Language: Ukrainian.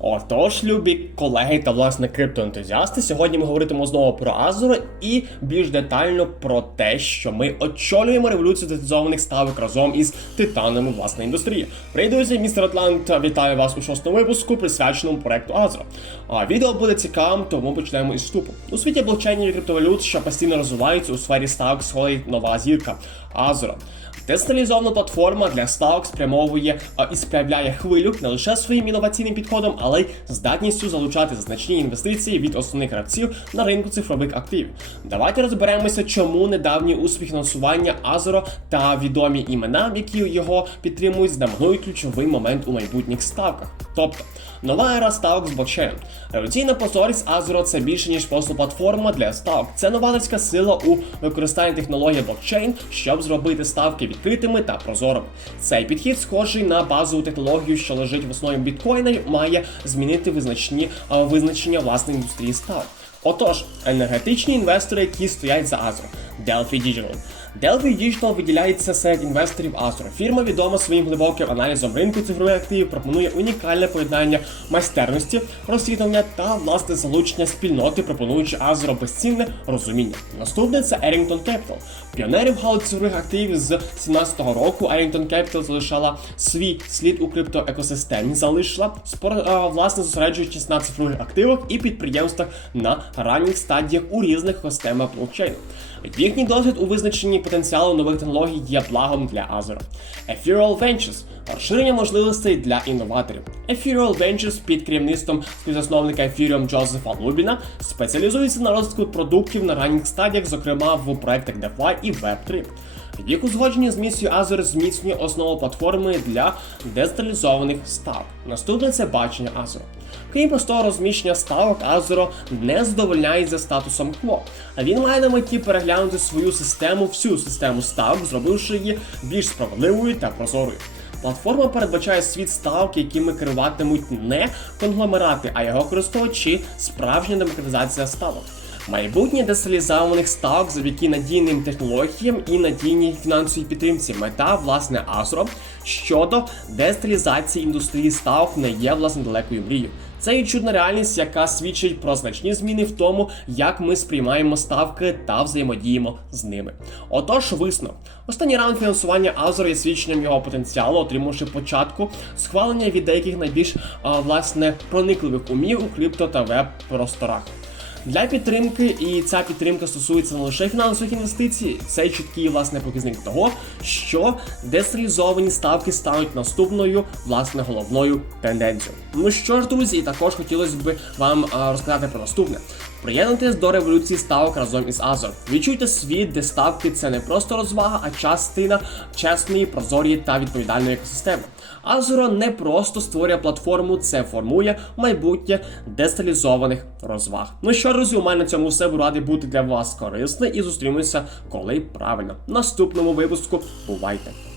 Отож, любі колеги та власне криптоентузіасти, сьогодні ми говоритимо знову про Азуро і більш детально про те, що ми очолюємо революцію деталізованих ставок разом із титанами власної індустрії. Друзі, містер Атлант, вітаю вас у шостому випуску, присвяченому проекту Азуро. А відео буде цікавим, тому почнемо із вступу. У світі блокчейнів і криптовалют, що постійно розвиваються у сфері ставок, сходить нова зірка Азуро. Децентралізована платформа для ставок спрямовує і справляє хвилю не лише своїм інноваційним підходом, але й здатністю залучати значні інвестиції від основних гравців на ринку цифрових активів. Давайте розберемося, чому недавній успіх фінансування Азеро та відомі імена, які його підтримують, знаменують ключовий момент у майбутніх ставках. Тобто нова ера ставок з блокчейном. Революційна прозорість Азеро це більше ніж просто платформа для ставок. Це новаторська сила у використанні технології блокчейн, щоб зробити ставки відкритими та прозорими. Цей підхід, схожий на базову технологію, що лежить в основі біткоїна, має змінити визначні е, визначення власної індустрії став. Отож, енергетичні інвестори, які стоять за Азро, Delphi Digital. Delphi Digital виділяється серед інвесторів Azure. Фірма відома своїм глибоким аналізом ринку цифрових активів, пропонує унікальне поєднання майстерності, розслідування та власне залучення спільноти, пропонуючи Azure безцінне розуміння. Наступне це Arrington Capital. Піонерів галузі цифрових активів з 17-го року Arrington Capital залишала свій слід у криптоекосистемі, залишила спор- власне зосереджуючись на цифрових активах і підприємствах на ранніх стадіях у різних екосистемах блокчейну. Їхній досвід у визначенні потенціалу нових технологій є благом для Azure. Ethereal Ventures – розширення можливостей для інноваторів. Ethereal Ventures під керівництвом співзасновника Ethereum Джозефа Лубіна спеціалізується на розвитку продуктів на ранніх стадіях, зокрема в проектах DeFi і Web3. Їх узгодження з місією Azure зміцнює основу платформи для децентралізованих ставок. Наступне це бачення Azure. Крім простого розміщення ставок, Azure не задовольняється статусом Quo. Він має на меті переглянути свою систему, всю систему ставок, зробивши її більш справедливою та прозорою. Платформа передбачає світ ставок, якими керуватимуть не конгломерати, а його користувачі, справжня демократизація ставок. Майбутнє децентралізованих ставок завдяки надійним технологіям і надійній фінансовій підтримці. Мета власне Азро щодо децентралізації індустрії ставок не є власне далекою мрією. Це є чудна реальність, яка свідчить про значні зміни в тому, як ми сприймаємо ставки та взаємодіємо з ними. Отож, висновок. Останній раунд фінансування Азро є свідченням його потенціалу, отримавши початку схвалення від деяких найбільш власне проникливих умів у крипто та веб просторах. Для підтримки, і ця підтримка стосується не лише фінансових інвестицій, це чіткий власне показник того, що децентралізовані ставки стануть наступною власне головною тенденцією. Ну що ж, друзі, і також хотілося б вам розказати про наступне. Приєднуйтесь до революції ставок разом із Азор. Відчуйте світ, де ставки це не просто розвага, а частина чесної, прозорої та відповідальної екосистеми. Азуро не просто створює платформу, це формує майбутнє децентралізованих розваг. Ну що, друзі, у мене на цьому все буду радий бути для вас корисним і зустрінемося коли правильно. В наступному випуску бувайте!